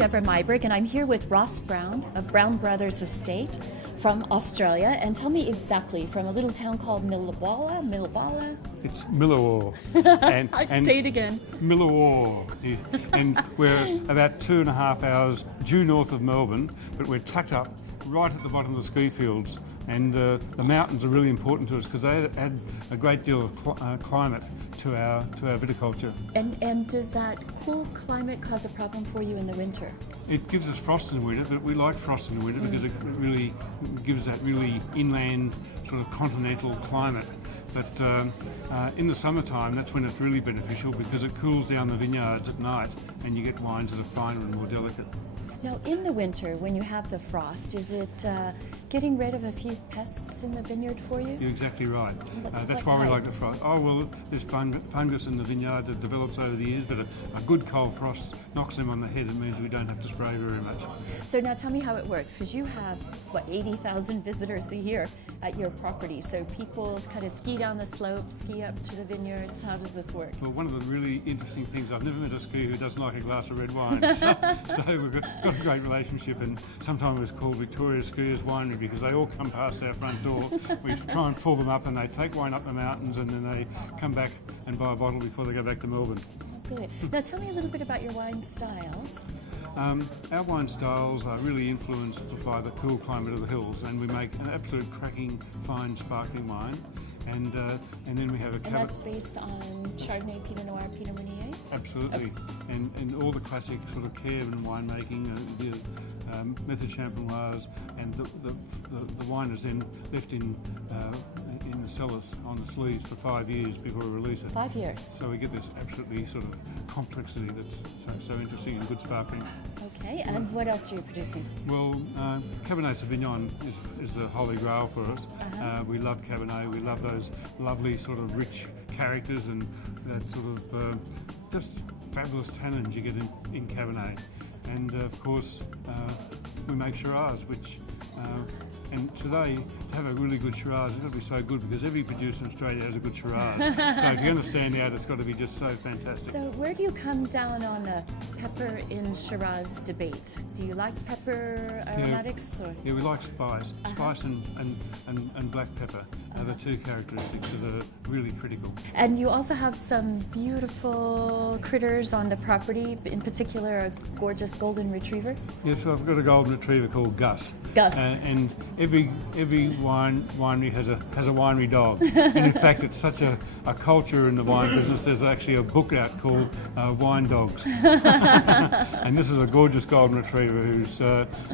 Debra Meiburg, and I'm here with Ross Brown of Brown Brothers Estate from Australia. And tell me exactly, from a little town called Millawalla? It's Millawalla. and say it again. Millawalla. And we're about 2.5 hours due north of Melbourne, but we're tucked up right at the bottom of the ski fields. And the mountains are really important to us because they add a great deal of climate to our viticulture. And does that cool climate cause a problem for you in the winter? It gives us frost in the winter, but we like frost in the winter because it really gives that really inland sort of continental climate. But in the summertime, that's when it's really beneficial because it cools down the vineyards at night and you get wines that are finer and more delicate. Now, in the winter, when you have the frost, is it getting rid of a few pests in the vineyard for you? You're exactly right. That's why we like the frost. Oh, well, there's fungus in the vineyard that develops over the years, but a good cold frost knocks them on the head. It means we don't have to spray very much. So now tell me how it works, because you have, 80,000 visitors a year at your property. So people kind of ski down the slope, ski up to the vineyards. How does this work? Well, one of the really interesting things, I've never met a skier who doesn't like a glass of red wine. So we've got a great relationship, and sometimes it's called Victoria Skiers Winery because they all come past our front door. We try and pull them up and they take wine up the mountains and then they come back and buy a bottle before they go back to Melbourne. Good. Now tell me a little bit about your wine styles. Our wine styles are really influenced by the cool climate of the hills, and we make an absolute cracking, fine, sparkling wine. And then we have a Cabernet. And that's based on Chardonnay, Pinot Noir, Pinot Meunier? Absolutely. Okay. And all the classic sort of Cabernet winemaking, method champenoise, and the wine is then left in the cellars on the sleeves for 5 years before we release it. 5 years. So we get this absolutely sort of complexity that's so interesting and good sparkling. Okay, and what else are you producing? Well, Cabernet Sauvignons is the holy grail for us. We love Cabernet, we love those lovely sort of rich characters and that sort of just fabulous tannins you get in Cabernet. And of course, we make Shiraz, which and today, to have a really good Shiraz, it's got to be so good because every producer in Australia has a good Shiraz. So if you're going to stand out, it's got to be just so fantastic. So where do you come down on the pepper in Shiraz debate? Do you like pepper aromatics? Yeah, we like spice. Spice and black pepper are the two characteristics that are really critical. And you also have some beautiful critters on the property, in particular a gorgeous golden retriever? Yes, so I've got a golden retriever called Gus. Gus. And every winery has a winery dog. And in fact, it's such a culture in the wine business. There's actually a book out called Wine Dogs. And this is a gorgeous golden retriever who's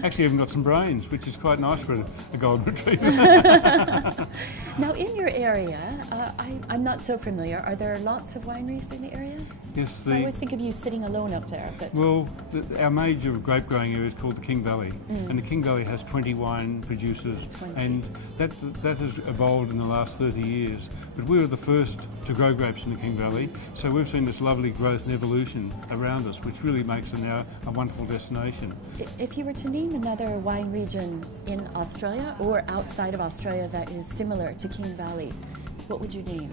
actually even got some brains, which is quite nice for a golden retriever. Now, in your area, I'm not so familiar. Are there lots of wineries in the area? Yes. I always think of you sitting alone up there. But well, our major grape growing area is called the King Valley, and the King Valley has 20 wine producers, 20. and that has evolved in the last 30 years. But we were the first to grow grapes in the King Valley, so we've seen this lovely growth and evolution around us, which really makes it now a wonderful destination. If you were to name another wine region in Australia or outside of Australia that is similar to King Valley, what would you name?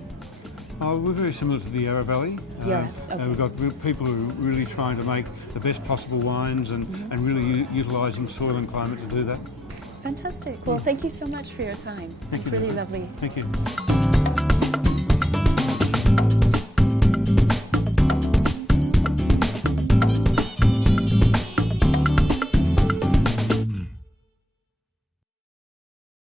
We're very similar to the Yarra Valley. Okay. We've got people who are really trying to make the best possible wines and really utilising soil and climate to do that. Fantastic. Well, thank you so much for your time. It's really lovely. Thank you.